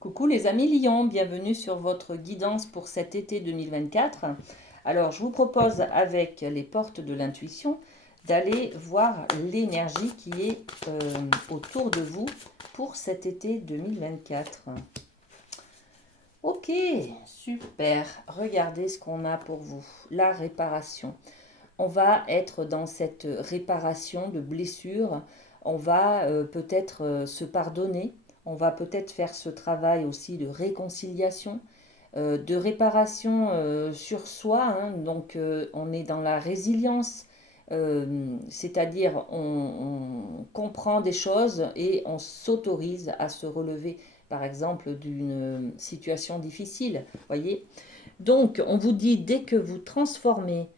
Coucou les amis Lion, bienvenue sur votre guidance pour cet été 2024. Alors je vous propose avec les portes de l'intuition d'aller voir l'énergie qui est autour de vous pour cet été 2024. Ok, super. Regardez ce qu'on a pour vous. La réparation. On va être dans cette réparation de blessures. On va peut-être se pardonner. On va peut-être faire ce travail aussi de réconciliation, de réparation sur soi, hein. Donc on est dans la résilience, c'est-à-dire on comprend des choses et on s'autorise à se relever, par exemple, d'une situation difficile. Voyez. Donc on vous dit, dès que vous transformez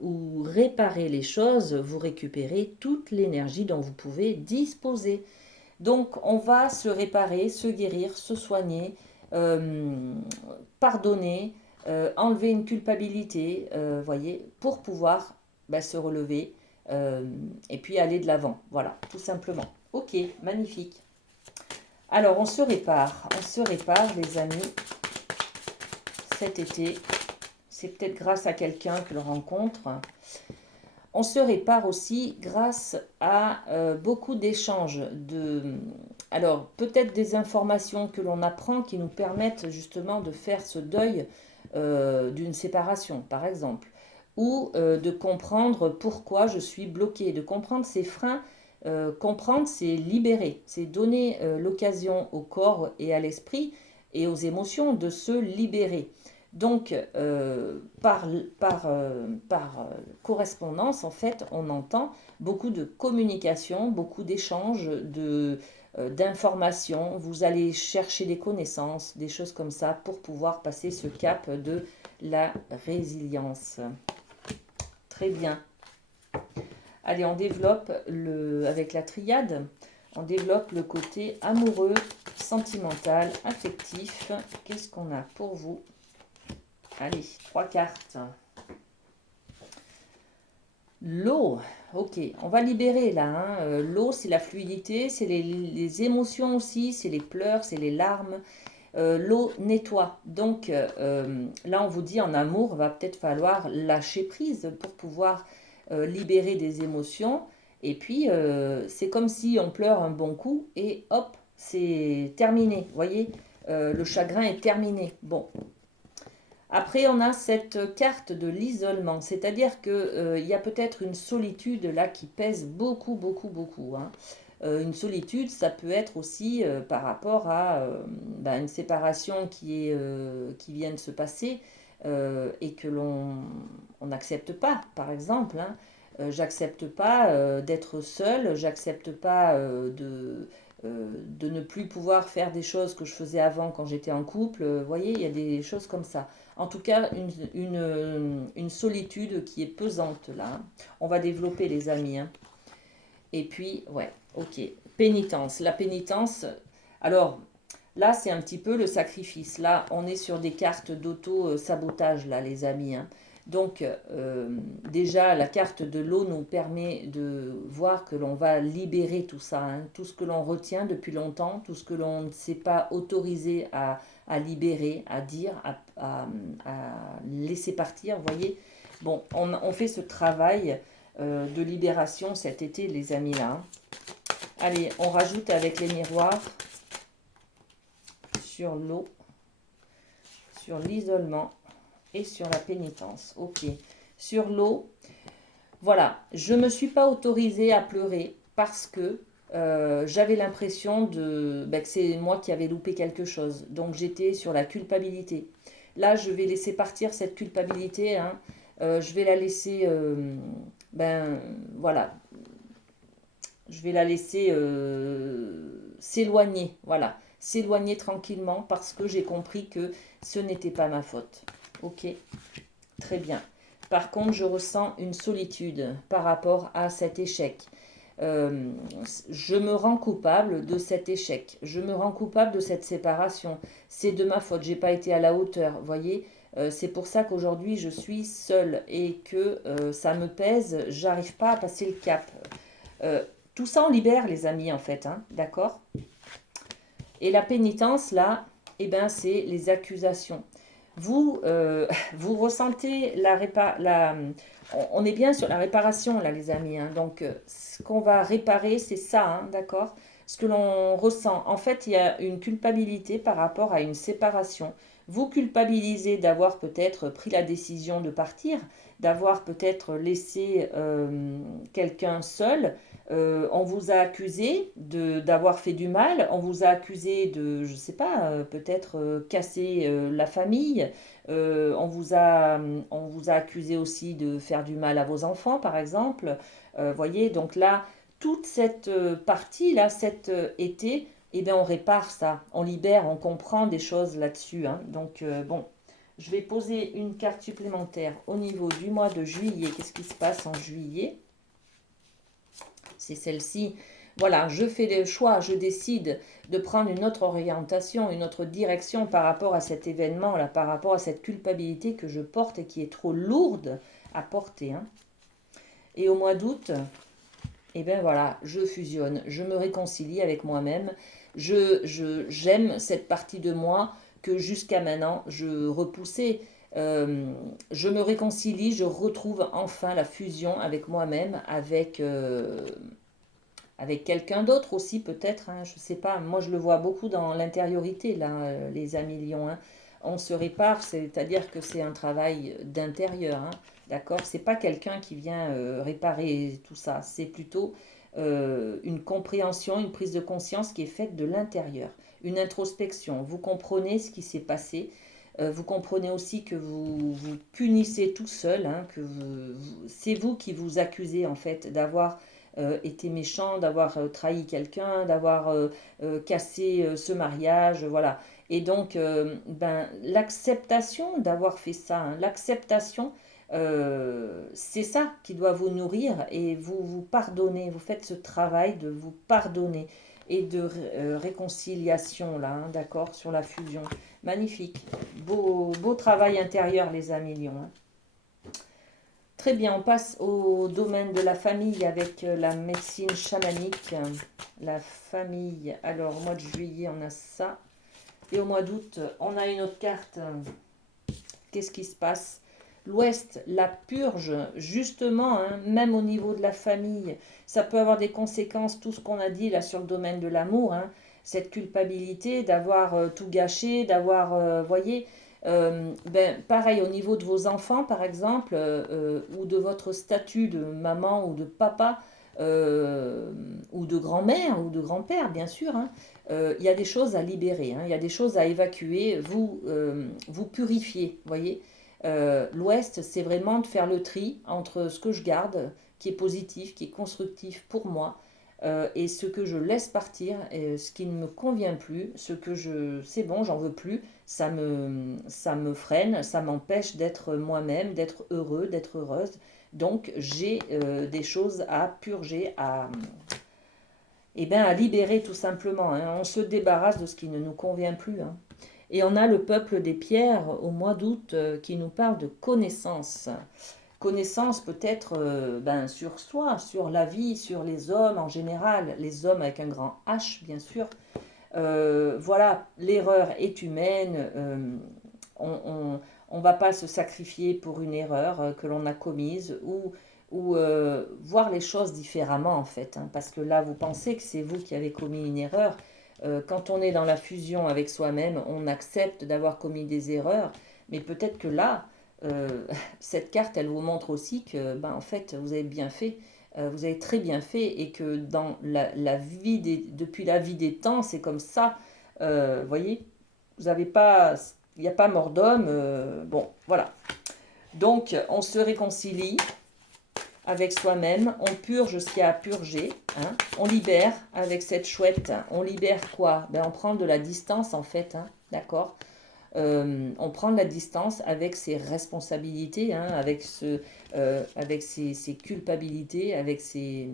ou réparez les choses, vous récupérez toute l'énergie dont vous pouvez disposer. Donc on va se réparer, se guérir, se soigner, euh, pardonner, enlever une culpabilité, voyez, pour pouvoir se relever et puis aller de l'avant. Voilà, tout simplement. Ok, magnifique. Alors on se répare les amis, cet été. C'est peut-être grâce à quelqu'un que l'on rencontre. On se répare aussi grâce à beaucoup d'échanges alors peut-être des informations que l'on apprend qui nous permettent justement de faire ce deuil d'une séparation, par exemple, ou de comprendre pourquoi je suis bloquée, de comprendre ces freins. Comprendre, c'est libérer, c'est donner l'occasion au corps et à l'esprit et aux émotions de se libérer. Donc, par correspondance, en fait, on entend beaucoup de communication, beaucoup d'échanges, d'informations. Vous allez chercher des connaissances, des choses comme ça, pour pouvoir passer ce cap de la résilience. Très bien. Allez, on développe avec la triade, on développe le côté amoureux, sentimental, affectif. Qu'est-ce qu'on a pour vous? Allez, 3 cartes. L'eau, ok, on va libérer là, hein. L'eau, c'est la fluidité, c'est les émotions aussi, c'est les pleurs, c'est les larmes. L'eau nettoie. Donc là, on vous dit en amour, va peut-être falloir lâcher prise pour pouvoir libérer des émotions. Et puis, c'est comme si on pleure un bon coup et hop, c'est terminé. Vous voyez, le chagrin est terminé. Bon, après, on a cette carte de l'isolement, c'est-à-dire qu'il y a peut-être une solitude là qui pèse beaucoup, beaucoup, beaucoup, hein. Une solitude, ça peut être aussi par rapport à une séparation qui vient de se passer et que on n'accepte pas, par exemple, hein. J'accepte pas d'être seule, j'accepte pas de ne plus pouvoir faire des choses que je faisais avant quand j'étais en couple. Vous voyez, il y a des choses comme ça. En tout cas, une solitude qui est pesante là, hein. On va développer les amis, hein. Et puis, ouais, ok. Pénitence. La pénitence, alors là, c'est un petit peu le sacrifice. Là, on est sur des cartes d'auto-sabotage, là, les amis, hein. Donc, déjà, la carte de l'eau nous permet de voir que l'on va libérer tout ça, hein. Tout ce que l'on retient depuis longtemps, tout ce que l'on ne s'est pas autorisé à libérer, à dire, à laisser partir, vous voyez. Bon, on fait ce travail de libération cet été, les amis, là, hein. Allez, on rajoute avec les miroirs sur l'eau, sur l'isolement et sur la pénitence. Ok. Sur l'eau, voilà, je ne me suis pas autorisée à pleurer parce que j'avais l'impression que c'est moi qui avais loupé quelque chose. Donc j'étais sur la culpabilité. Là, je vais laisser partir cette culpabilité, hein. Je vais la laisser, ben voilà, je vais la laisser s'éloigner, voilà, s'éloigner tranquillement parce que j'ai compris que ce n'était pas ma faute. Ok, très bien. Par contre, je ressens une solitude par rapport à cet échec. Euh, je me rends coupable de cet échec. Je me rends coupable de cette séparation. C'est de ma faute. J'ai pas été à la hauteur. Voyez. C'est pour ça qu'aujourd'hui je suis seule et que ça me pèse. J'arrive pas à passer le cap. Euh, tout ça on libère les amis en fait, hein, d'accord. Et la pénitence, là, eh ben, c'est les accusations. Vous, vous ressentez on est bien sur la réparation, là, les amis, hein. Donc, ce qu'on va réparer, c'est ça, hein, d'accord? Ce que l'on ressent. En fait, il y a une culpabilité par rapport à une séparation. Vous culpabilisez d'avoir peut-être pris la décision de partir, d'avoir peut-être laissé quelqu'un seul. On vous a accusé d'avoir fait du mal, on vous a accusé de, je sais pas, peut-être casser la famille. On vous a accusé aussi de faire du mal à vos enfants, par exemple. Voyez, donc là, toute cette partie-là, cet été, eh bien, on répare ça, on libère, on comprend des choses là-dessus, hein. Donc, bon, je vais poser une carte supplémentaire au niveau du mois de juillet. Qu'est-ce qui se passe en juillet? C'est celle-ci. Voilà, je fais des choix, je décide de prendre une autre orientation, une autre direction par rapport à cet événement-là, par rapport à cette culpabilité que je porte et qui est trop lourde à porter, hein. Et au mois d'août, eh bien voilà, je fusionne, je me réconcilie avec moi-même, j'aime cette partie de moi que jusqu'à maintenant je repoussais. Je me réconcilie, je retrouve enfin la fusion avec moi-même, avec quelqu'un d'autre aussi peut-être, hein, je ne sais pas. Moi je le vois beaucoup dans l'intériorité, là, les amis lions, hein. On se répare, c'est-à-dire que c'est un travail d'intérieur, hein, d'accord? C'est pas quelqu'un qui vient réparer tout ça, c'est plutôt une compréhension, une prise de conscience qui est faite de l'intérieur, une introspection. Vous comprenez ce qui s'est passé. Vous comprenez aussi que vous vous punissez tout seul, hein, c'est vous qui vous accusez en fait d'avoir été méchant, d'avoir trahi quelqu'un, d'avoir cassé ce mariage, voilà. Et donc, ben, l'acceptation d'avoir fait ça, hein, l'acceptation, c'est ça qui doit vous nourrir et vous vous pardonnez, vous faites ce travail de vous pardonner et de réconciliation, là, hein, d'accord, sur la fusion. Magnifique. Beau travail intérieur, les amis lions, hein. Très bien, on passe au domaine de la famille avec la médecine chamanique. La famille, alors au mois de juillet, on a ça. Et au mois d'août, on a une autre carte. Qu'est-ce qui se passe? L'Ouest, la purge, justement, hein, même au niveau de la famille, ça peut avoir des conséquences, tout ce qu'on a dit là sur le domaine de l'amour, hein, cette culpabilité d'avoir tout gâché, d'avoir, voyez, ben, pareil au niveau de vos enfants, par exemple, ou de votre statut de maman ou de papa, ou de grand-mère ou de grand-père, bien sûr, hein, il y a des choses à libérer, hein, il y a des choses à évacuer, vous purifiez, voyez. L'Ouest, c'est vraiment de faire le tri entre ce que je garde, qui est positif, qui est constructif pour moi, et ce que je laisse partir, et ce qui ne me convient plus, ce que c'est bon, j'en veux plus, ça me freine, ça m'empêche d'être moi-même, d'être heureux, d'être heureuse. Donc j'ai des choses à purger, à libérer tout simplement, hein. On se débarrasse de ce qui ne nous convient plus, hein. Et on a le peuple des pierres au mois d'août qui nous parle de connaissance. Connaissance peut-être ben, sur soi, sur la vie, sur les hommes en général, les hommes avec un grand H bien sûr. Voilà, l'erreur est humaine, on ne va pas se sacrifier pour une erreur que l'on a commise ou voir les choses différemment en fait, hein, parce que là vous pensez que c'est vous qui avez commis une erreur. Quand on est dans la fusion avec soi-même, on accepte d'avoir commis des erreurs, mais peut-être que là, cette carte, elle vous montre aussi que, ben, en fait, vous avez bien fait, vous avez très bien fait, et que dans la vie depuis la vie des temps, c'est comme ça. Voyez, vous avez pas, il n'y a pas mort d'homme. Bon, voilà. Donc, on se réconcilie avec soi-même, on purge ce qu'il y a à purger, hein, on libère avec cette chouette, on libère quoi? Ben, on prend de la distance en fait, hein, d'accord? On prend de la distance avec ses responsabilités, hein, avec ses culpabilités, avec ses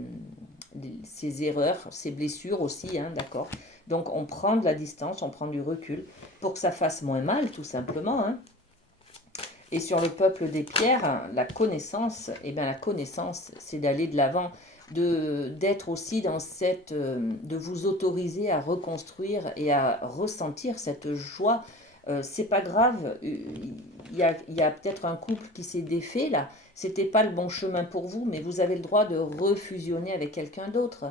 erreurs, ses blessures aussi, hein, d'accord? Donc on prend de la distance, on prend du recul pour que ça fasse moins mal tout simplement, hein. Et sur le peuple des pierres, la connaissance, eh bien la connaissance, c'est d'aller de l'avant. d'être aussi dans cette, de vous autoriser à reconstruire et à ressentir cette joie. C'est pas grave, il y a peut-être un couple qui s'est défait là, c'était pas le bon chemin pour vous, mais vous avez le droit de refusionner avec quelqu'un d'autre.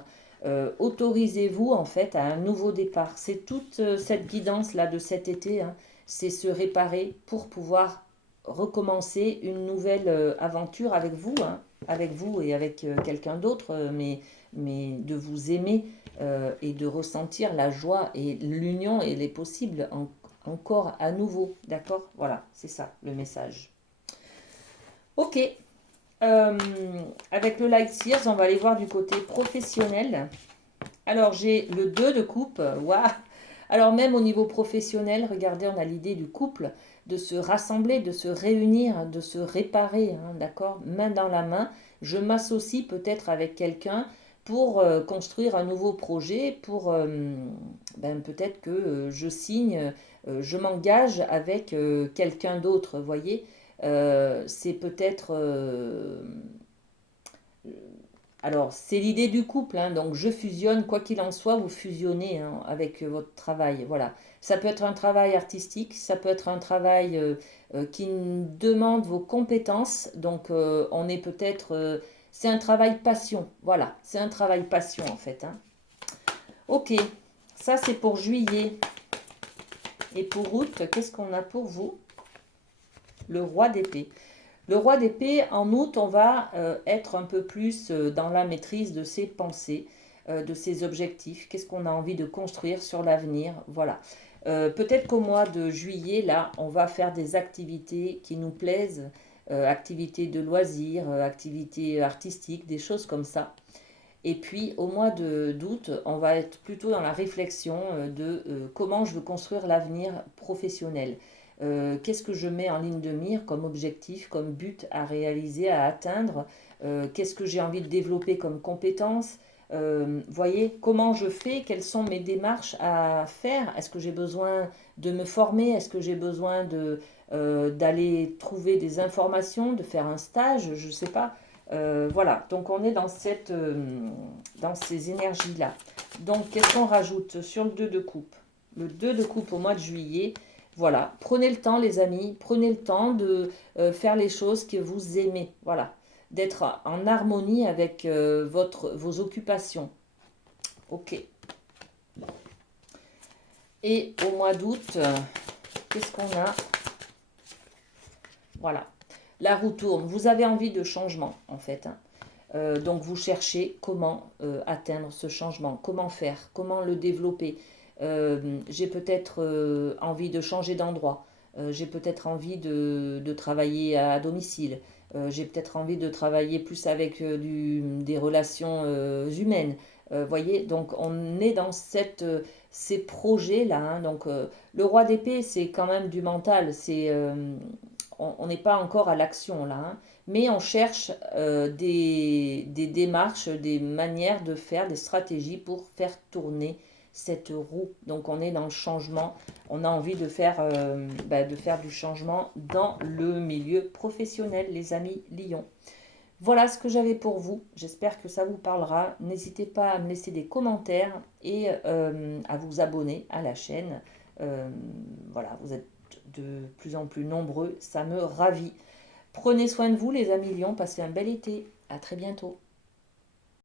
Autorisez-vous en fait à un nouveau départ. C'est toute cette guidance là de cet été, hein, c'est se réparer pour pouvoir recommencer une nouvelle aventure avec vous et avec quelqu'un d'autre, mais de vous aimer et de ressentir la joie et l'union et les possibles encore à nouveau, d'accord? Voilà, c'est ça le message. Ok, euh, avec le Light Sears, on va aller voir du côté professionnel. Alors j'ai le 2 de coupe, waouh! Alors même au niveau professionnel, regardez, on a l'idée du couple, de se rassembler, de se réunir, de se réparer, hein, d'accord? Main dans la main, je m'associe peut-être avec quelqu'un pour construire un nouveau projet, pour peut-être que je signe, je m'engage avec quelqu'un d'autre, vous voyez? C'est peut-être alors, c'est l'idée du couple, hein, donc je fusionne, quoi qu'il en soit, vous fusionnez hein, avec votre travail. Voilà. Ça peut être un travail artistique, ça peut être un travail qui demande vos compétences. Donc, on est peut-être. C'est un travail passion. Voilà, c'est un travail passion en fait, hein. Ok, ça c'est pour juillet. Et pour août, qu'est-ce qu'on a pour vous? Le roi d'épée. Le roi d'épée, en août, on va être un peu plus dans la maîtrise de ses pensées, de ses objectifs. Qu'est-ce qu'on a envie de construire sur l'avenir? Voilà. Peut-être qu'au mois de juillet, là, on va faire des activités qui nous plaisent, activités de loisirs, activités artistiques, des choses comme ça. Et puis au mois d'août, on va être plutôt dans la réflexion de comment je veux construire l'avenir professionnel. Qu'est-ce que je mets en ligne de mire comme objectif, comme but à réaliser, à atteindre? Qu'est-ce que j'ai envie de développer comme compétences? Voyez, comment je fais? Quelles sont mes démarches à faire? Est-ce que j'ai besoin de me former? Est-ce que j'ai besoin d'aller trouver des informations, de faire un stage? Je ne sais pas. Voilà, donc on est dans ces énergies-là. Donc, qu'est-ce qu'on rajoute sur le 2 de coupe? Le 2 de coupe au mois de juillet, voilà, prenez le temps les amis, prenez le temps de faire les choses que vous aimez, voilà, d'être en harmonie avec vos occupations. Ok. Et au mois d'août, qu'est-ce qu'on a? Voilà, la roue tourne, vous avez envie de changement en fait, hein. Donc vous cherchez comment atteindre ce changement, comment faire, comment le développer. J'ai peut-être envie de changer d'endroit, j'ai peut-être envie de travailler à domicile, j'ai peut-être envie de travailler plus avec des relations humaines. Voyez, donc on est dans ces projets-là, hein. Donc le roi d'épée, c'est quand même du mental, on n'est pas encore à l'action là, hein, mais on cherche des démarches, des manières de faire, des stratégies pour faire tourner cette roue. Donc on est dans le changement, on a envie de faire du changement dans le milieu professionnel, les amis Lion. Voilà ce que j'avais pour vous, j'espère que ça vous parlera. N'hésitez pas à me laisser des commentaires et à vous abonner à la chaîne. Euh, voilà, vous êtes de plus en plus nombreux, ça me ravit. Prenez soin de vous les amis Lions, passez un bel été. À très bientôt.